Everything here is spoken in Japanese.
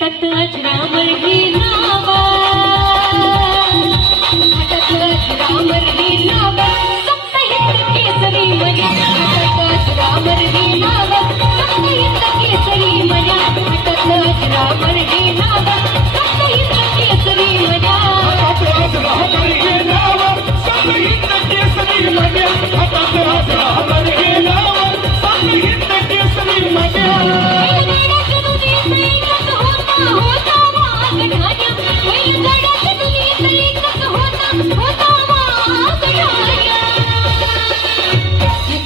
तत्व राम